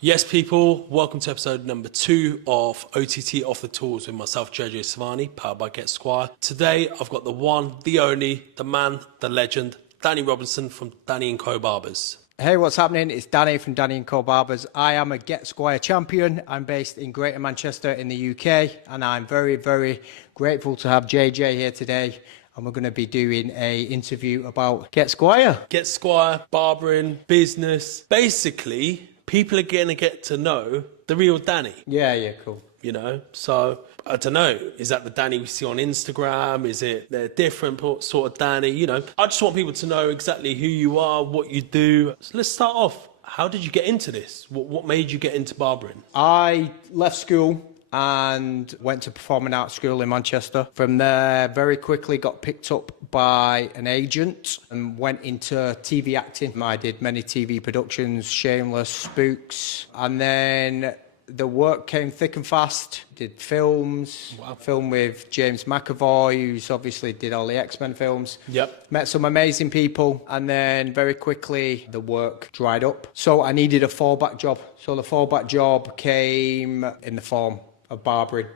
Yes, people, welcome to episode number 2 of OTT Off the Tools with myself, JJ Savani, powered by Squire. Today, I've got the one, the only, the man, the legend, Danny Robinson from Danny and Co Barbers. Hey, what's happening? It's Danny from Danny and Co Barbers. I am a Squire champion. I'm based in Greater Manchester in the UK, and I'm very, very grateful to have JJ here today. And we're going to be doing an interview about Squire. Squire, barbering, business. Basically, people are going to get to know the real Danny. Yeah, cool. You know, so I don't know, is that the Danny we see on Instagram? Is it the different sort of Danny? You know, I just want people to know exactly who you are, what you do. So let's start off. How did you get into this? What made you get into barbering? I left school and went to performing arts school in Manchester. From there, very quickly got picked up by an agent and went into TV acting. I did many TV productions, Shameless, Spooks, and then the work came thick and fast. Did films, film with James McAvoy, who's obviously did all the X-Men films. Yep. Met some amazing people, and then very quickly the work dried up. So I needed a fallback job. So the fallback job came in the form of barbering.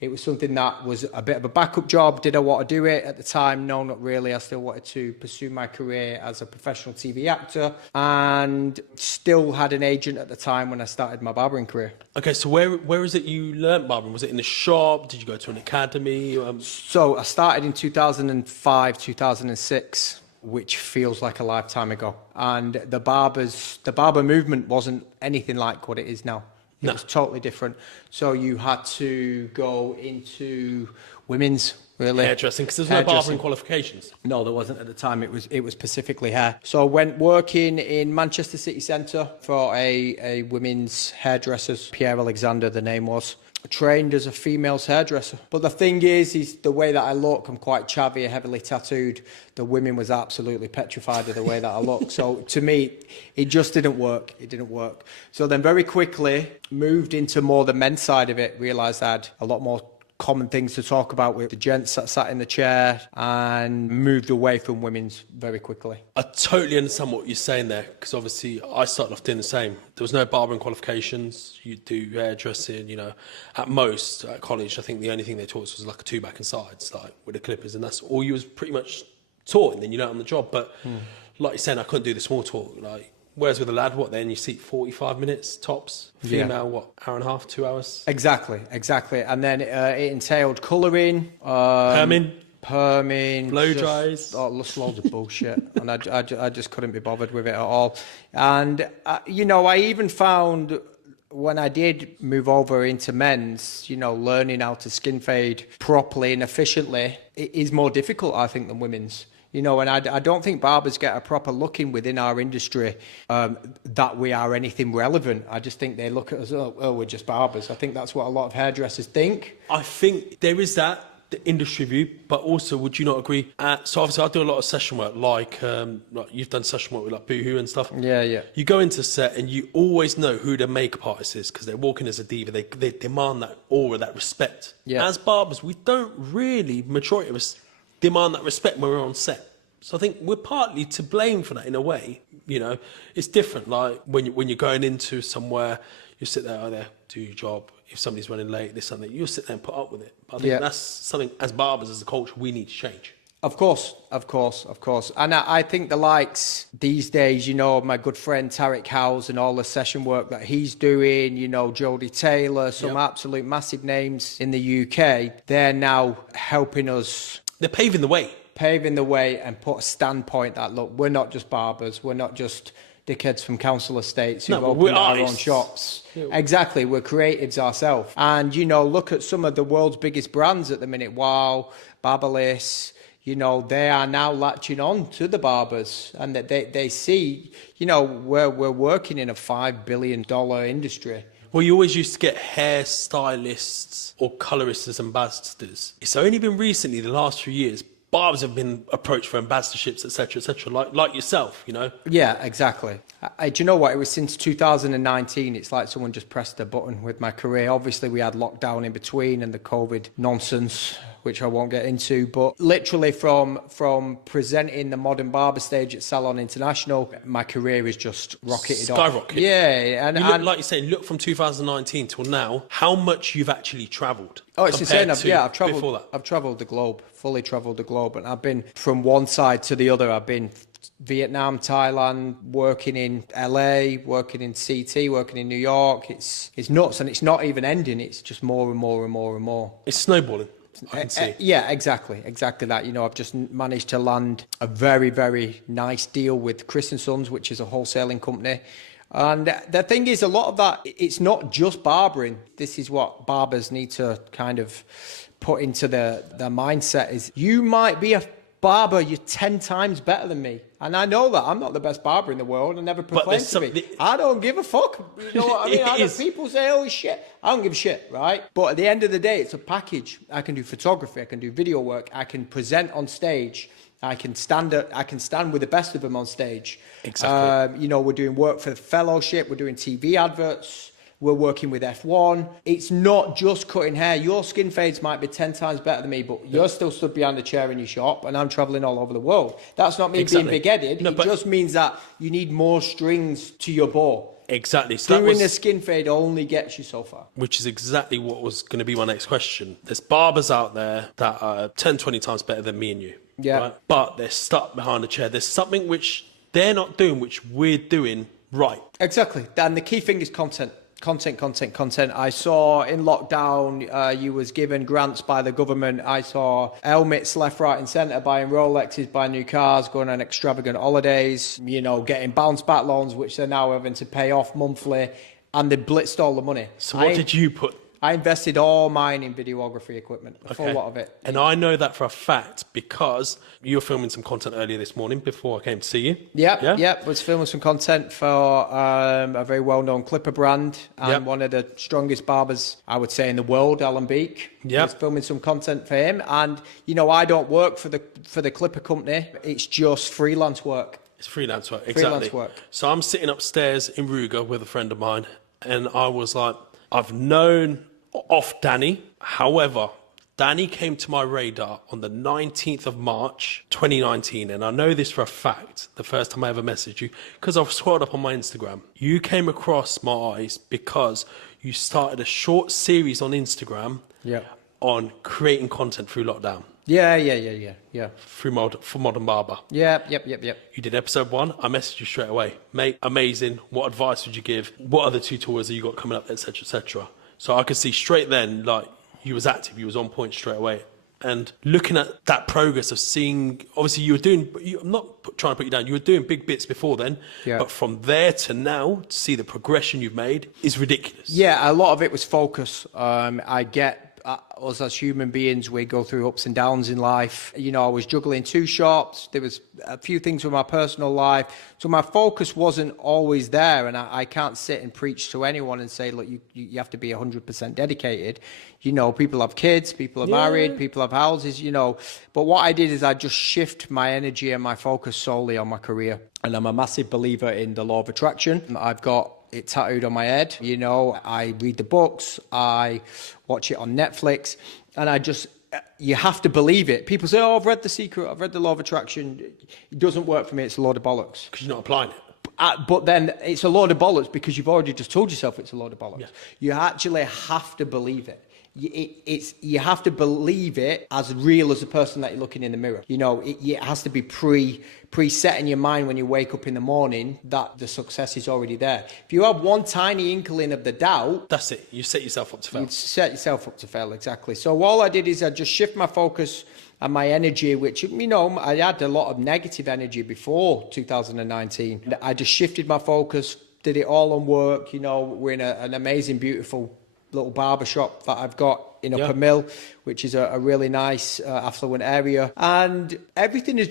It was something that was a bit of a backup job. Did I want to do it at the time? No, not really. I still wanted to pursue my career as a professional TV actor, and still had an agent at the time when I started my barbering career. Okay, so where is it you learnt barbering? Was it in the shop? Did you go to an academy? So I started in 2005, 2006. Which feels like a lifetime ago. And the barber movement wasn't anything like what it is now. It was totally different. So you had to go into women's, really. Hairdressing, because there's no barbering qualifications. No, there wasn't at the time. It was specifically hair. So I went working in Manchester city centre for a women's hairdressers. Pierre Alexander, the name was. Trained as a female's hairdresser. But the thing is the way that I look, I'm quite chavvy, heavily tattooed. The women was absolutely petrified of the way that I look. So to me, it just didn't work. It didn't work. So then very quickly moved into more the men's side of it, realised I had a lot more common things to talk about with the gents that sat in the chair, and moved away from women's very quickly. I totally understand what you're saying there, because obviously I started off doing the same. There was no barbering qualifications. You do hairdressing, you know, at most at college. I think the only thing they taught us was like a 2 back and sides, like with the clippers, and that's all you was pretty much taught, and then you learn on the job. But like you're saying, I couldn't do the small talk. Like, whereas with a lad, you see 45 minutes tops. Female, hour and a half, 2 hours? Exactly. And then it entailed colouring. Perming. Blow dries. Loads of bullshit. And I just couldn't be bothered with it at all. And, I even found when I did move over into men's, learning how to skin fade properly and efficiently, it is more difficult, I think, than women's. And I don't think barbers get a proper look in within our industry that we are anything relevant. I just think they look at us, we're just barbers. I think that's what a lot of hairdressers think. I think there is that, the industry view, but also, would you not agree? So obviously I do a lot of session work, like you've done session work with like Boohoo and stuff. Yeah. You go into set and you always know who the makeup artist is, because they're walking as a diva. They demand that aura, that respect. Yeah. As barbers, we don't really, majority of us, demand that respect when we're on set. So I think we're partly to blame for that in a way. It's different. Like when you're going into somewhere, you sit there, do your job. If somebody's running late, this something, you'll sit there and put up with it. But I think that's something as barbers, as a culture, we need to change. Of course. And I think the likes these days, my good friend Tarek Howes and all the session work that he's doing, Jodie Taylor, some absolute massive names in the UK, they're now helping us. They're paving the way And put a standpoint that, look, we're not just barbers, we're not just dickheads from council estates who open our own shops. Yeah. Exactly, we're creatives ourselves. And, look at some of the world's biggest brands at the minute. Wow, Babyliss, they are now latching on to the barbers, and that they see, we're working in a $5 billion industry. Well, you always used to get hairstylists or colourists as ambassadors. It's only been recently, the last few years, barbers have been approached for ambassadorships, etc., like yourself, Yeah, exactly. Do you know what? It was since 2019. It's like someone just pressed a button with my career. Obviously, we had lockdown in between and the COVID nonsense, which I won't get into. But literally from presenting the Modern Barber stage at Salon International, my career has just rocketed off. Skyrocketed. Yeah. And Like you say, look from 2019 till now, how much you've actually travelled. Oh, it's insane. I've Before travelled. that. I've travelled the globe, fully travelled the globe, and I've been from one side to the other. I've been Vietnam, Thailand, working in LA, working in CT, working in New York. It's nuts, and it's not even ending. It's just more and more and more and more. It's snowballing. I can see. Yeah, exactly that. You know, I've just managed to land a very, very nice deal with Chris and Sons, which is a wholesaling company. And the thing is, a lot of that, it's not just barbering. This is what barbers need to kind of put into their mindset is you might be a barber, you're 10 times better than me. And I know that. I'm not the best barber in the world. I never proclaimed to be. I don't give a fuck. You know what I mean? People say, oh, shit. I don't give a shit, right? But at the end of the day, it's a package. I can do photography. I can do video work. I can present on stage. I can stand with the best of them on stage. Exactly. You know, we're doing work for the fellowship. We're doing TV adverts. We're working with F1. It's not just cutting hair. Your skin fades might be 10 times better than me, but you're still stood behind the chair in your shop, and I'm traveling all over the world. That's not me being big-headed. No, it just means that you need more strings to your bow. Exactly. So doing a skin fade only gets you so far. Which is exactly what was going to be my next question. There's barbers out there that are 10, 20 times better than me and you. Yeah. Right? But they're stuck behind a chair. There's something which they're not doing, which we're doing right. Exactly. And the key thing is content. Content. I saw in lockdown, you was given grants by the government. I saw helmets left, right and centre, buying Rolexes, buying new cars, going on extravagant holidays, you know, getting bounce back loans, which they're now having to pay off monthly, and they blitzed all the money. So what did you put? I invested all mine in videography equipment, a full lot of it. And I know that for a fact because you were filming some content earlier this morning before I came to see you. Yep. Was filming some content for a very well-known clipper brand and one of the strongest barbers, I would say, in the world, Alan Beak. Yeah. Was filming some content for him. And, you know, I don't work for the clipper company. It's just freelance work. It's freelance work, exactly. Freelance work. So I'm sitting upstairs in Ruger with a friend of mine, and I was like, I've known of Danny. However, Danny came to my radar on the 19th of March, 2019. And I know this for a fact, the first time I ever messaged you, because I've scrolled up on my Instagram. You came across my eyes because you started a short series on Instagram on creating content through lockdown. Yeah. For Modern Barber. Yep. You did episode 1. I messaged you straight away. Mate, amazing. What advice would you give? What other tutorials have you got coming up, etc., etc.? So I could see straight then, like, you was active, you was on point straight away. And looking at that progress of seeing, obviously you were doing, I'm not trying to put you down, you were doing big bits before then, but from there to now, to see the progression you've made is ridiculous. Yeah, a lot of it was focus. I get us as human beings, we go through ups and downs in life. You know, I was juggling 2 shops. There was a few things with my personal life. So my focus wasn't always there. And I can't sit and preach to anyone and say, look, you have to be 100% dedicated. You know, people have kids, people are married, people have houses, you know. But what I did is I just shift my energy and my focus solely on my career. And I'm a massive believer in the law of attraction. I've got it tattooed on my head. You know, I read the books, I watch it on Netflix, and you have to believe it. People say, oh, I've read The Secret, I've read the law of attraction. It doesn't work for me, it's a load of bollocks. Because you're not applying it. But then it's a load of bollocks because you've already just told yourself it's a load of bollocks. Yeah. You actually have to believe it. You have to believe it as real as the person that you're looking in the mirror. You know, it has to be preset in your mind when you wake up in the morning that the success is already there. If you have one tiny inkling of the doubt... That's it. You set yourself up to fail. You set yourself up to fail, exactly. So all I did is I just shift my focus and my energy, which, you know, I had a lot of negative energy before 2019. I just shifted my focus, did it all on work. You know, we're in an amazing, beautiful little barber shop that I've got in Upper Mill, which is a really nice affluent area, and everything has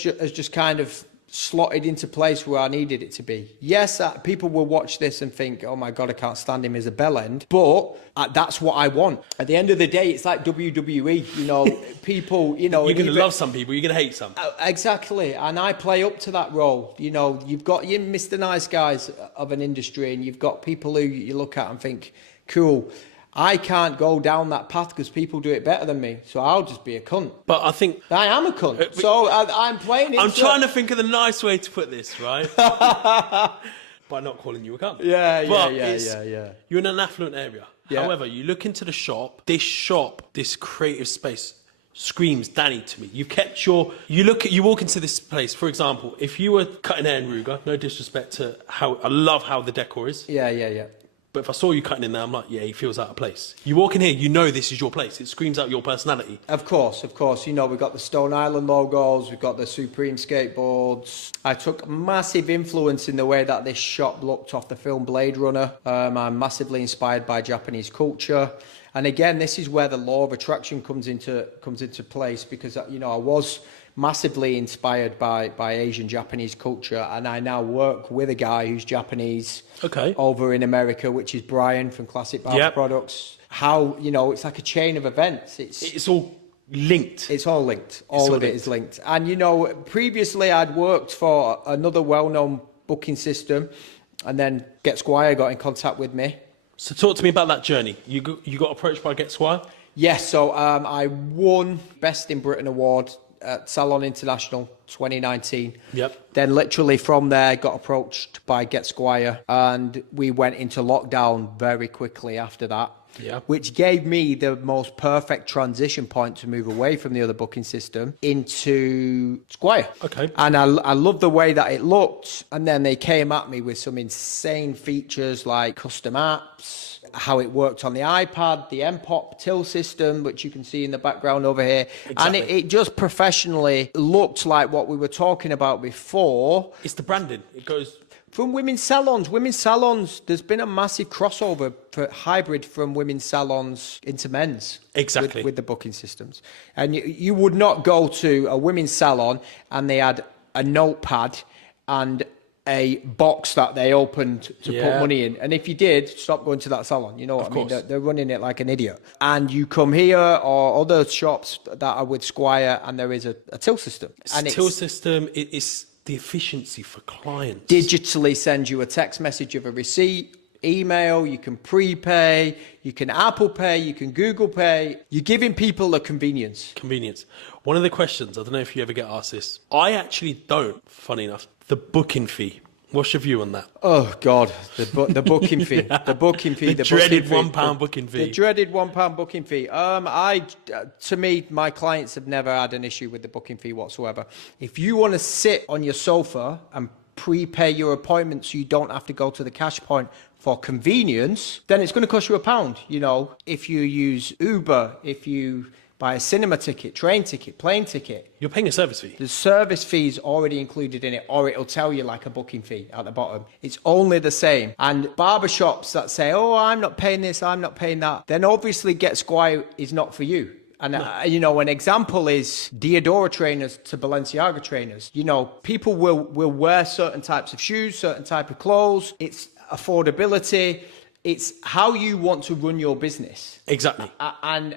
just kind of slotted into place where I needed it to be. Yes, people will watch this and think, oh my God, I can't stand him as a bell end, but that's what I want. At the end of the day, it's like WWE, you know, people, you know. You're going to love some people, you're going to hate some. Exactly, and I play up to that role. You know, you've got your Mr. Nice Guys of an industry, and you've got people who you look at and think, cool. I can't go down that path because people do it better than me, so I'll just be a cunt. But I think... I am a cunt, so I'm playing it. I'm trying to think of the nice way to put this, right? By not calling you a cunt. Yeah. You're in an affluent area. Yeah. However, you look into the shop, this creative space screams Danny to me. You walk into this place, for example, if you were cutting hair in Ruger, no disrespect to I love how the decor is. Yeah. But if I saw you cutting in there, I'm like, yeah, he feels out of place. You walk in here, you know this is your place. It screams out your personality. Of course. You know, we've got the Stone Island logos, we've got the Supreme skateboards. I took massive influence in the way that this shop looked off the film Blade Runner. I'm massively inspired by Japanese culture. And again, this is where the law of attraction comes into place, because, you know, I was massively inspired by Asian Japanese culture, and I now work with a guy who's Japanese over in America, which is Brian from Classic Barber Products. How, you know, it's like a chain of events. It's all linked. It's all linked. All of it is linked. And, you know, previously I'd worked for another well-known booking system, and then Get Squire got in contact with me. So talk to me about that journey. You got approached by Get Squire? Yes, so I won Best in Britain Award at Salon International 2019. Yep. Then literally from there got approached by Get Squire, and we went into lockdown very quickly after that. Yeah. Which gave me the most perfect transition point to move away from the other booking system into Squire. Okay. And I love the way that it looked. And then they came at me with some insane features like custom apps, how it worked on the iPad, the M-Pop till system, which you can see in the background over here. Exactly. And it just professionally looked like what we were talking about before. It's the branding. It goes... From women's salons, there's been a massive crossover for hybrid from women's salons into men's. Exactly. With the booking systems. And you would not go to a women's salon and they had a notepad and a box that they opened to put money in. And if you did, stop going to that salon. You know what I mean? They're running it like an idiot. And you come here or other shops that are with Squire and there is a till system. Till system, it's the efficiency for clients. Digitally send you a text message of a receipt, email, you can prepay, you can Apple Pay, you can Google Pay. You're giving people a convenience. One of the questions, I don't know if you ever get asked this, I actually don't, funny enough, the booking fee. What's your view on that? Oh God, the booking fee, the booking fee, the dreaded £1 booking fee. The dreaded £1 booking fee. To me, my clients have never had an issue with the booking fee whatsoever. If you want to sit on your sofa and prepay your appointment so you don't have to go to the cash point for convenience, then it's going to cost you £1. You know, if you use Uber, if you buy a cinema ticket, train ticket, plane ticket. You're paying a service fee. The service fee is already included in it, or it'll tell you like a booking fee at the bottom. It's only the same. And barbershops that say, oh, I'm not paying this, I'm not paying that, then obviously Get Squire is not for you. And, you know, an example is Diodora trainers to Balenciaga trainers. You know, people will wear certain types of shoes, certain type of clothes. It's affordability. It's how you want to run your business. Exactly. And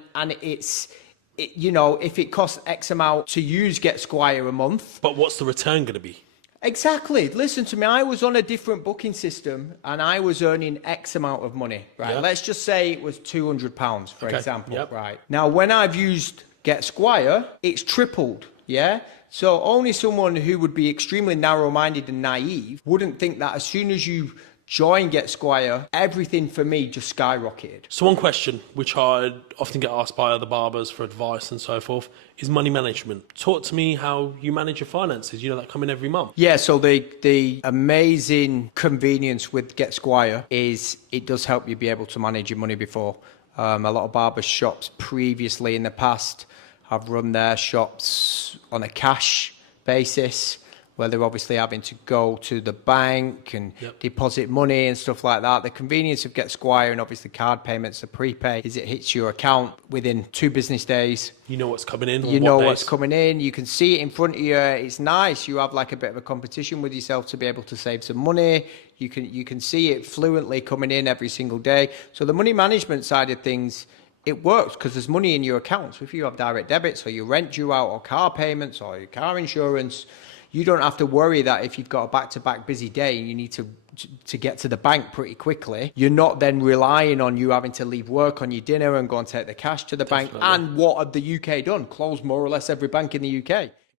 you know, if it costs X amount to use Get Squire a month. But what's the return going to be? Exactly. Listen to me. I was on a different booking system and I was earning X amount of money, right? Yeah. Let's just say it was £200, for example, Yep. right? Now, when I've used Get Squire, it's tripled, yeah? So only someone who would be extremely narrow-minded and naive wouldn't think that as soon as you join Get Squire, everything for me just skyrocketed. So one question, which I often get asked by other barbers for advice and so forth, is money management. Talk to me how you manage your finances, you know, that come in every month. Yeah, so the amazing convenience with Get Squire is it does help you be able to manage your money before. A lot of barber shops previously in the past have run their shops on a cash basis. where they're obviously having to go to the bank and deposit money and stuff like that. The convenience of Get Squire and obviously card payments, the prepay, is it hits your account within 2 business days. You know what's coming in. You know what's coming in. You can see it in front of you. It's nice. You have like a bit of a competition with yourself to be able to save some money. You can see it fluently coming in every single day. So the money management side of things, it works because there's money in your accounts. If you have direct debits or your rent due out or car payments or your car insurance, you don't have to worry that if you've got a back-to-back busy day and you need to get to the bank pretty quickly, you're not then relying on you having to leave work on your dinner and go and take the cash to the bank. And what have the UK done? Closed more or less every bank in the UK.